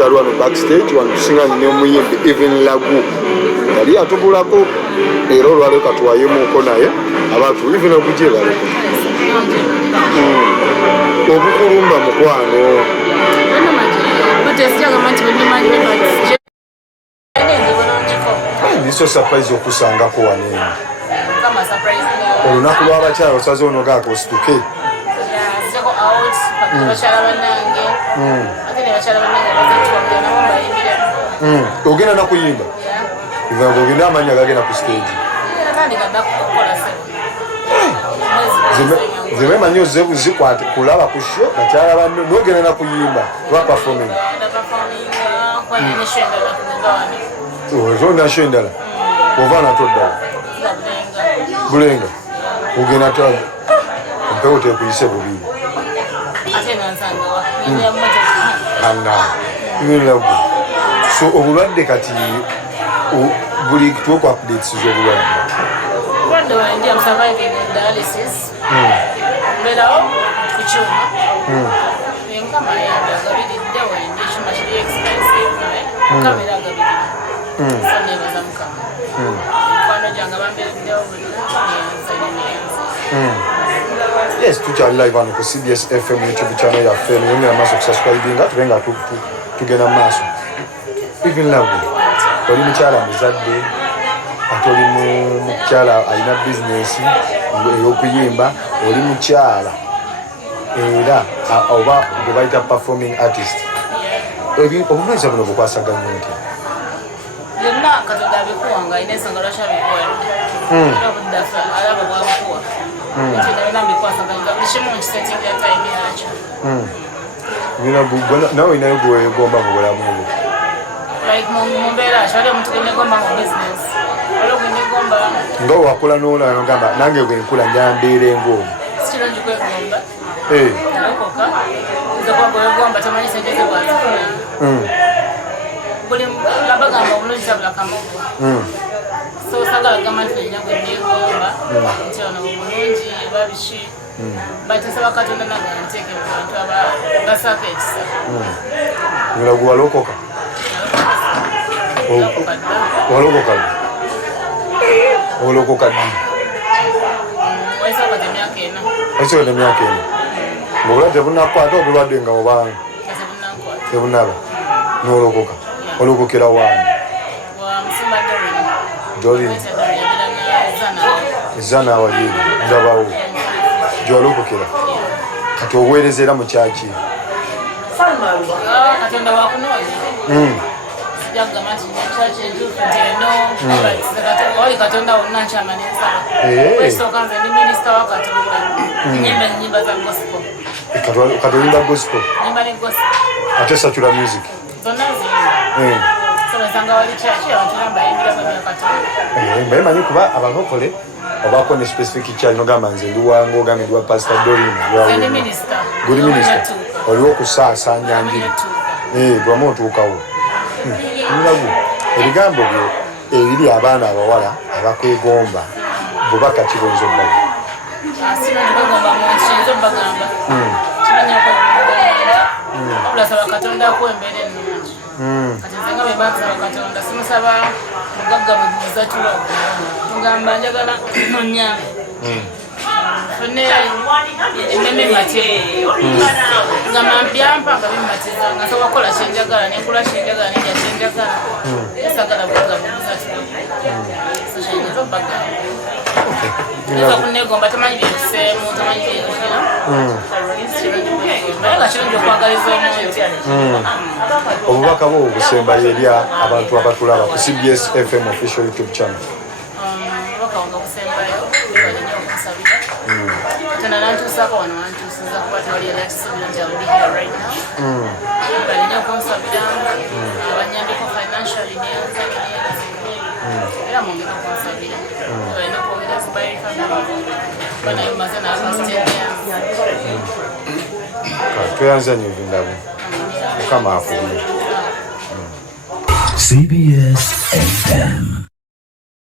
tukyali wano backstage wano tusiŋŋanye n'omuyimbi Even Lagu yali atubulako era olwaleero katuwayemuuko naye abantu Even Lagu gye baleko obukulumba mukwano ndiso surprise okusangako waneeno olunaku lw'abakyala osaze onogaako osituke ogenda nakuyimba ogenda amanya gagenda ku stage zememanyi zikwate kulaba ku show bakyala banno nogenda nakuyimba lwa performing zonda show endala ova natoddawo bulenga ogenda taga mpewo tekuyise bubi anga so obulwadde kati buli tuoku updates z'obulwadde I'm surviving in dialysis. But kuchuma. Kama yanga gabidi dawa ndi chuma chili expensive nae. Kamera gabidi. Sane bazamuka. Kwano janga bambe dawa ni yes, tukyali live on ku CBS FM YouTube channel ya FM yongera maso kusubscribinga tubenga tugenda maaso. Even Lagu oli mukyala muzadde ate oli mukyala alina bizinesi ey'okuyimba oli mukyala era oba gwe bayita performing artist obumanyisa buno bukwasaganya nti byonna katonda abikuwanga alina ensonga lwaki abikuwa era obuddafe alaba bwabukuwa ekyo nalina mbikwasaganyiza buli kimu nkisetinga time yakyo nawe olinayo gweyegomba mu bulamu bwo like mumbeera ki wali omuntu gwenegomba mu business wali ogwenegomba nga wakula nolagamba nange bwenkula njambeera engomba sikirungi kwegomba alokoka nze kuba gwegomba tomanyi sente ze bwazifuna buli labagamba omulungi tabula kamogo so sagala gamba nti nenya gwenegomba nti ono omulungi babiki batesaba katonda naga nteeke mu bantu abasaka ekisa Lagu walokoka walokoka walokoka ekyo ne myaka ena ng'obulwadde bunakwata obulwadde nga obanga tebunaba n'olokoka olokokera waani Dorin ezana awali ndabawo gy'olokokera kati obuweereza mu kyaki katonda wakunoonya sijagamba nti kyaki entuufu nti eno oli katonda wonna nkyamanya ensala esooka nze ndi minisita wa katonda nyimba ennyimba za gospel kati oyimba gospel nyimba ne gospel ate satura music zonna nziyimba sobezanga wali kyaki abantu nambayimbira bwemya katonda mbaye manyi kuba abalokole obako ne specific kyali nogamba nze ndi wange ogambe ndi wa pastor Dorin ndi minisita guli minisita oliwo kusaasaanya njiri bwamu otuukawo Lagu ebigambo byo ebiri abaana abawala abakwegomba bubaka kibonzo bbaga sinagomba munsinzo bagamba kimenyako obulasaba katonda akwembeera ennungi kati nze nga bebasaba katonda simusaba mugagga bwezatulo mugamba njagala nonyambe fene emmeme mateeko ngamba mpyampa nga bimatiza nga sobola kola kyenjagala nenkula kyenjagala nejja kyenjagala esagala bugagga bwezatulo so kyenyiza obagamba Nza kunegomba tamanyi byebiseemu tamanyi byekina naye nga kirungi okwagaliza omuntu obubaka bwo obusembayo eri abantu abatulaba ku CBS FM official YouTube channel obubaka wange obusembayo balina okunsabira katonda nantuusaako wano wantuusiza kuba tewali era kisuubira nti I'll be here right now balina okunsabira abanyambiko financially neyanzabira era mwongera okunsabira balina okwongera zibayika banayo maze n'abasitediyamu tweyanzanya ebindabo mukama afubire CBS FM